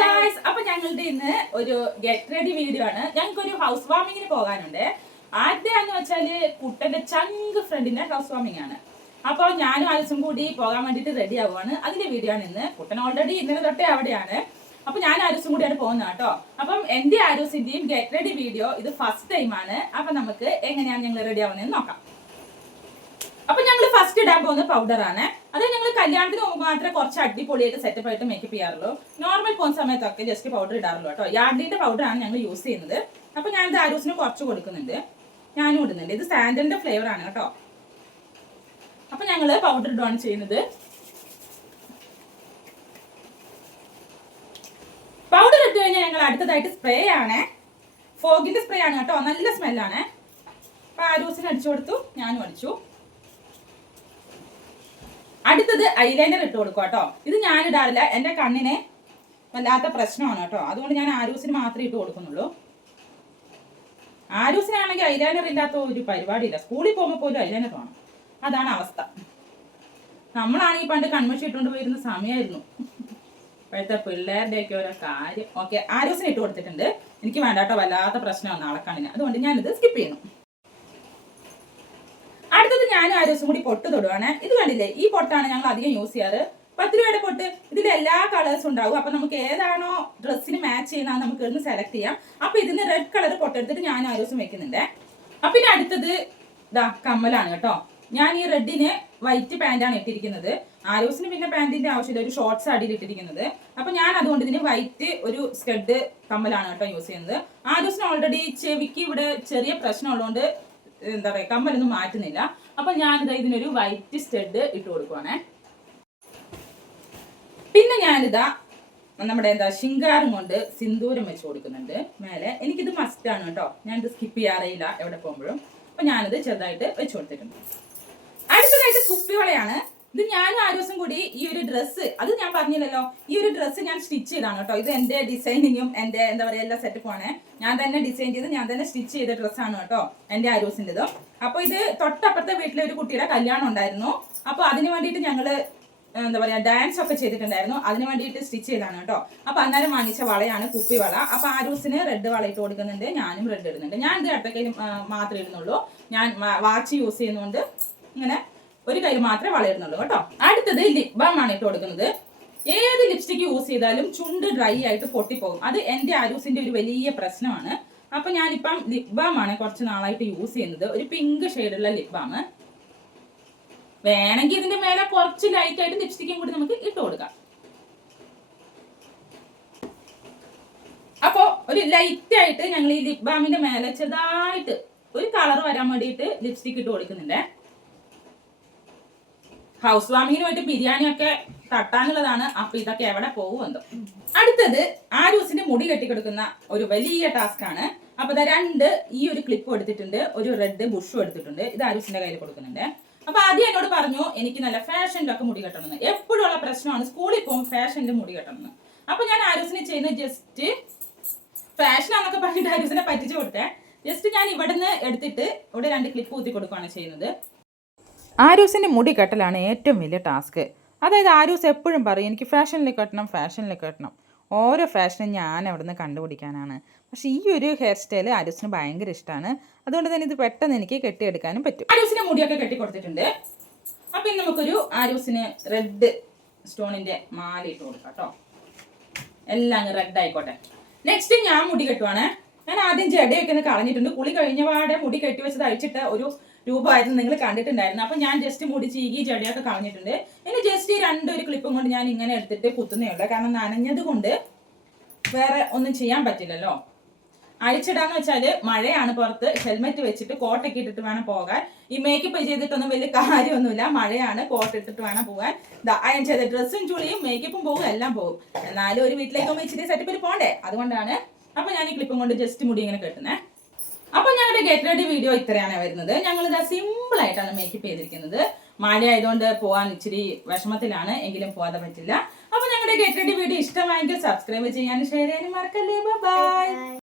Guys അപ്പൊ ഞങ്ങളുടെ ഇന്ന് ഒരു ഗെറ്റ് റെഡി വീഡിയോ ആണ്. ഞങ്ങൾക്ക് ഒരു ഹൗസ് വാമിങ്ങിന് പോകാനുണ്ട് ആദ്യമാന്ന് വെച്ചാൽ കുട്ടന്റെ ചങ്ക് ഫ്രണ്ടിന്റെ ഹൗസ് വാമിങ് ആണ്. അപ്പോൾ ഞാനും ആലസും കൂടി പോകാൻ വേണ്ടിട്ട് റെഡി ആവുകയാണ് അതിന്റെ വീഡിയോ ആണ് ഇന്ന്. കുട്ടൻ ഓൾറെഡി ഇന്നലെ തൊട്ടേ അവിടെയാണ്. അപ്പൊ ഞാൻ ആരൂസും കൂടിയാണ് പോകുന്നത് കേട്ടോ. അപ്പം എന്റെ ആരൂസിന്റെയും ഗെറ്റ് റെഡി വീഡിയോ ഇത് ഫസ്റ്റ് ടൈം ആണ്. അപ്പൊ നമുക്ക് എങ്ങനെയാണ് ഞങ്ങൾ റെഡി ആവുന്നതെന്ന് നോക്കാം. അപ്പൊ ഞങ്ങൾ ഫസ്റ്റ് ഇടാൻ പോകുന്ന പൗഡർ ആണ്. അത് ഞങ്ങൾ കല്യാണത്തിന് മുമ്പ് മാത്രമേ കുറച്ച് അടിപൊളിയായിട്ട് സെറ്റപ്പ് ആയിട്ട് മേക്കപ്പ് ചെയ്യാറുള്ളൂ. നോർമൽ പോകുന്ന സമയത്തൊക്കെ ജസ്റ്റ് പൗഡർ ഇടാറുള്ളൂ കേട്ടോ. യാർഡിന്റെ പൗഡറാണ് ഞങ്ങൾ യൂസ് ചെയ്യുന്നത്. അപ്പൊ ഞാൻ ഇത് ആരോസിന് കുറച്ച് കൊടുക്കുന്നുണ്ട്. ഞാനും ഇടുന്നുണ്ട്. ഇത് സാൻഡലിന്റെ ഫ്ലേവർ ആണ് കേട്ടോ. അപ്പൊ ഞങ്ങൾ പൗഡർ ഇടുകയാണ് ചെയ്യുന്നത്. പൗഡർ ഇട്ട് കഴിഞ്ഞാൽ ഞങ്ങൾ അടുത്തതായിട്ട് സ്പ്രേ ആണ്. ഫോഗിന്റെ സ്പ്രേ ആണ് കേട്ടോ. നല്ല സ്മെല്ലാണ് അപ്പൊ ആരോസിന് അടിച്ചു കൊടുത്തു. ഞാനും അടിച്ചു. അടുത്തത് ഐലൈനർ ഇട്ട് കൊടുക്കുക കേട്ടോ ഇത് ഞാൻ ഇടാറില്ല എന്റെ കണ്ണിനെ വല്ലാത്ത പ്രശ്നമാണ് കേട്ടോ അതുകൊണ്ട് ഞാൻ ആരൂസിന് മാത്രമേ ഇട്ട് കൊടുക്കുന്നുള്ളൂ. ആരൂസിനാണെങ്കിൽ ഐലൈനർ ഇല്ലാത്ത ഒരു പരിപാടിയില്ല. സ്കൂളിൽ പോകുമ്പോൾ പോലും ഐലൈനർ വേണം. അതാണ് അവസ്ഥ. നമ്മളാണെങ്കിൽ പണ്ട് കൺമഷി ഇട്ടുകൊണ്ട് പോയിരുന്ന സമയമായിരുന്നു. ഇപ്പോഴത്തെ പിള്ളേരുടെയൊക്കെ ഓരോ കാര്യം. ഓക്കെ ആരൂസിന് ഇട്ട് കൊടുത്തിട്ടുണ്ട്. എനിക്ക് വേണ്ട കേട്ടോ വല്ലാത്ത പ്രശ്നമാണ് നാളെ കണ്ണിന്. അതുകൊണ്ട് ഞാനിത് സ്കിപ്പ് ചെയ്യുന്നു. അടുത്തത് ഞാനും ആ ദിവസം കൂടി പൊട്ട് തൊടുവാണ്. ഇത് കണ്ടില്ലേ? ഈ പൊട്ടാണ് ഞങ്ങൾ അധികം യൂസ് ചെയ്യാറ്. പത്ത് രൂപയുടെ പൊട്ട്. ഇതിൽ എല്ലാ കളേഴ്സും ഉണ്ടാവും. അപ്പൊ നമുക്ക് ഏതാണോ ഡ്രസ്സിന് മാച്ച് ചെയ്യുന്ന നമുക്ക് ഇന്ന് സെലക്ട് ചെയ്യാം. അപ്പൊ ഇതിന് റെഡ് കളർ പൊട്ടെടുത്തിട്ട് ഞാൻ ദിവസം വെക്കുന്നുണ്ട്. അപ്പൊ ഇനി അടുത്തത് ഇതാ കമ്മലാണ് കേട്ടോ. ഞാൻ ഈ റെഡിന് വൈറ്റ് പാന്റാണ് ഇട്ടിരിക്കുന്നത്. ആരോസിന് പിന്നെ പാന്റിന്റെ ആവശ്യമില്ല. ഒരു ഷോർട്സ് അടിയിൽ ഇട്ടിരിക്കുന്നത്. അപ്പൊ ഞാൻ അതുകൊണ്ട് ഇതിന് വൈറ്റ് ഒരു സ്റ്റഡ് കമ്മലാണ് കേട്ടോ യൂസ് ചെയ്യുന്നത്. ആരോസിന് ഓൾറെഡി ചെവിക്ക് ഇവിടെ ചെറിയ പ്രശ്നം ഉള്ളതുകൊണ്ട് എന്താ പറയുക കമ്മലൊന്നും മാറ്റുന്നില്ല. അപ്പൊ ഞാനിതാ ഇതിനൊരു വൈറ്റ് സ്റ്റെഡ് ഇട്ട് കൊടുക്കുവാണേ. പിന്നെ ഞാനിതാ നമ്മുടെ എന്താ ശിങ്കാരം കൊണ്ട് സിന്ദൂരം വെച്ച് കൊടുക്കുന്നുണ്ട്. മേലെ എനിക്കിത് മസ്റ്റ് ആണ് കേട്ടോ. ഞാനിത് സ്കിപ്പ് ചെയ്യാറില്ല എവിടെ പോകുമ്പോഴും. അപ്പൊ ഞാനിത് ചെറുതായിട്ട് വെച്ച് കൊടുത്തിട്ടുണ്ട്. അടുത്തതായിട്ട് കുപ്പിവളയാണ് ഇത് ഞാനും ദിവസം കൂടി ഈ ഒരു ഡ്രസ്സ് അത് ഞാൻ പറഞ്ഞില്ലല്ലോ. ഈ ഒരു ഡ്രസ്സ് ഞാൻ സ്റ്റിച്ച് ചെയ്താണ് കേട്ടോ. ഇത് എന്റെ ഡിസൈനിങ്ങും എന്റെ എന്താ പറയുക എല്ലാ സെറ്റപ്പുമാണ് ഞാൻ തന്നെ ഡിസൈൻ ചെയ്ത് ഞാൻ തന്നെ സ്റ്റിച്ച് ചെയ്ത ഡ്രസ്സാണ് കേട്ടോ എന്റെ ആരോസിന്റെതും അപ്പൊ ഇത് തൊട്ടപ്പുറത്തെ വീട്ടിലെ ഒരു കുട്ടിയുടെ കല്യാണം ഉണ്ടായിരുന്നു. അപ്പൊ അതിന് വേണ്ടിയിട്ട് ഞങ്ങൾ എന്താ പറയാ ഡാൻസ് ഒക്കെ ചെയ്തിട്ടുണ്ടായിരുന്നു. അതിന് വേണ്ടിയിട്ട് സ്റ്റിച്ച് ചെയ്താണ് കേട്ടോ. അപ്പൊ അന്നേരം വാങ്ങിച്ച വളയാണ് കുപ്പി വള. അപ്പൊ ആരൂസിന് റെഡ് വള ഇട്ട് കൊടുക്കുന്നുണ്ട്. ഞാനും റെഡ് ഇടുന്നുണ്ട്. ഞാൻ ഇത് അടുത്ത കയ്യിൽ മാത്രമേ ഇടുന്നുള്ളൂ. ഞാൻ വാച്ച് യൂസ് ചെയ്യുന്നതുകൊണ്ട് ഇങ്ങനെ. ഒരു കൈ മാത്രമേ വളരുന്നുള്ളൂ കേട്ടോ. അടുത്തത് ലിപ് ബാം ആണ് ഇട്ട് കൊടുക്കുന്നത്. ഏത് ലിപ്സ്റ്റിക് യൂസ് ചെയ്താലും ചുണ്ട് ഡ്രൈ ആയിട്ട് പൊട്ടിപ്പോകും. അത് എന്റെ ആരൂസിന്റെ ഒരു വലിയ പ്രശ്നമാണ്. അപ്പൊ ഞാനിപ്പം ലിപ് ബാം ആണ് കുറച്ച് നാളായിട്ട് യൂസ് ചെയ്യുന്നത്. ഒരു പിങ്ക് ഷെയ്ഡുള്ള ലിപ് ബാം വേണമെങ്കിൽ ഇതിന്റെ മേലെ കുറച്ച് ലൈറ്റ് ആയിട്ട് ലിപ്സ്റ്റിക്കും കൂടി നമുക്ക് ഇട്ട് കൊടുക്കാം. അപ്പോൾ ഒരു ലൈറ്റ് ആയിട്ട് ഞങ്ങൾ ഈ ലിപ് ബാമിന്റെ മേലെ ചെറുതായിട്ട് ഒരു കളർ വരാൻ വേണ്ടിയിട്ട് ലിപ്സ്റ്റിക് ഇട്ട് കൊടുക്കുന്നുണ്ടേ. ഹൗസ് വാമിങ്ങിന് പോയിട്ട് ബിരിയാണി ഒക്കെ തട്ടാനുള്ളതാണ്. അപ്പൊ ഇതൊക്കെ എവിടെ പോകുമെന്തോ അടുത്തത് ആരൂസിന്റെ മുടി കെട്ടിക്കൊടുക്കുന്ന ഒരു വലിയ ടാസ്ക് ആണ്. അപ്പൊ രണ്ട് ഈ ഒരു ക്ലിപ്പ് എടുത്തിട്ടുണ്ട്. ഒരു റെഡ് ബുഷും എടുത്തിട്ടുണ്ട്. ഇത് ആരൂസിന്റെ കയ്യിൽ കൊടുക്കുന്നുണ്ട്. അപ്പൊ ആദ്യം എന്നോട് പറഞ്ഞു എനിക്ക് നല്ല ഫാഷനിലൊക്കെ മുടി കെട്ടണമെന്ന്. എപ്പോഴും ഉള്ള പ്രശ്നമാണ് സ്കൂളിൽ പോകും ഫാഷനിൽ മുടി കെട്ടണമെന്ന്. അപ്പൊ ഞാൻ ആരൂസിന് ചെയ്യുന്ന ജസ്റ്റ് ഫാഷൻ ആണെന്നൊക്കെ പറഞ്ഞിട്ട് ആരൂസിനെ പറ്റിച്ചു കൊടുത്തേ. ജസ്റ്റ് ഞാൻ ഇവിടുന്ന് എടുത്തിട്ട് ഇവിടെ രണ്ട് ക്ലിപ്പ് ഊത്തി കൊടുക്കുകയാണ് ചെയ്യുന്നത്. ആരൂസിന്റെ മുടി കെട്ടലാണ് ഏറ്റവും വലിയ ടാസ്ക്. അതായത് ആരൂസ് എപ്പോഴും പറയും എനിക്ക് ഫാഷനിൽ കെട്ടണം ഫാഷനിൽ കെട്ടണം. ഓരോ ഫാഷനും ഞാൻ അവിടെ നിന്ന് കണ്ടുപിടിക്കാനാണ്. പക്ഷേ ഈ ഒരു ഹെയർ സ്റ്റൈൽ ആരൂസിന് ഭയങ്കര ഇഷ്ടമാണ് അതുകൊണ്ട് തന്നെ ഇത് പെട്ടെന്ന് എനിക്ക് കെട്ടിയെടുക്കാനും പറ്റും. ആരൂസിന്റെ മുടിയൊക്കെ കെട്ടി കൊടുത്തിട്ടുണ്ട് അപ്പം ഇനി നമുക്കൊരു ആരൂസിന് റെഡ് സ്റ്റോണിന്റെ മാല ഇട്ട് കൊടുക്കാം കേട്ടോ. എല്ലാം റെഡ് ആയിക്കോട്ടെ. നെക്സ്റ്റ് ഞാൻ മുടി കെട്ടുവാണ്. ഞാൻ ആദ്യം ജടയൊക്കെ ഒന്ന് കളഞ്ഞിട്ടുണ്ട്. കുളി കഴിഞ്ഞ പാടെ മുടി കെട്ടി വെച്ചത് അഴിച്ചിട്ട് ഒരു രൂപമായിരുന്നു. നിങ്ങൾ കണ്ടിട്ടുണ്ടായിരുന്നു. അപ്പൊ ഞാൻ ജസ്റ്റ് മുടി ചീകി ചെടിയൊക്കെ കളഞ്ഞിട്ടുണ്ട്. ഇനി ജസ്റ്റ് ഈ രണ്ടൊരു ക്ലിപ്പും കൊണ്ട് ഞാൻ ഇങ്ങനെ എടുത്തിട്ട് കുത്തുന്നേ ഉള്ളൂ. കാരണം നനഞ്ഞത് കൊണ്ട് വേറെ ഒന്നും ചെയ്യാൻ പറ്റില്ലല്ലോ. അഴിച്ചിടാന്ന് വെച്ചാൽ മഴയാണ് പുറത്ത്. ഹെൽമെറ്റ് വെച്ചിട്ട് കോട്ടൊക്കെ ഇട്ടിട്ട് വേണം പോകാൻ. ഈ മേക്കപ്പ് ചെയ്തിട്ടൊന്നും വലിയ കാര്യമൊന്നുമില്ല. മഴയാണ് കോട്ട് ഇട്ടിട്ട് വേണം പോകാൻ. അയൺ ചെയ്ത ഡ്രസ്സും ചുളിയും മേക്കപ്പും പോകും എല്ലാം പോകും എന്നാലും ഒരു വീട്ടിലേക്ക് ഇച്ചിരി സെറ്റപ്പിൽ പോണ്ടേ? അതുകൊണ്ടാണ് അപ്പൊ ഞാൻ ഈ ക്ലിപ്പും കൊണ്ട് ജസ്റ്റ് മുടി ഇങ്ങനെ കെട്ടുന്നേ. അപ്പൊ ഞങ്ങളുടെ ഗെറ്റ് റെഡി വീഡിയോ ഇത്രയാണ് വരുന്നത്. ഞങ്ങൾ ഇത് സിമ്പിൾ ആയിട്ടാണ് മേക്കപ്പ് ചെയ്തിരിക്കുന്നത്. മഴ ആയതുകൊണ്ട് പോകാൻ ഇച്ചിരി വിഷമത്തിലാണ് എങ്കിലും പോകാതെ പറ്റില്ല. അപ്പൊ ഞങ്ങളുടെ ഗെറ്റ് റെഡി വീഡിയോ ഇഷ്ടമായെങ്കിൽ സബ്സ്ക്രൈബ് ചെയ്യാനും ഷെയർ ചെയ്യാനും മറക്കല്ലേ. ബൈ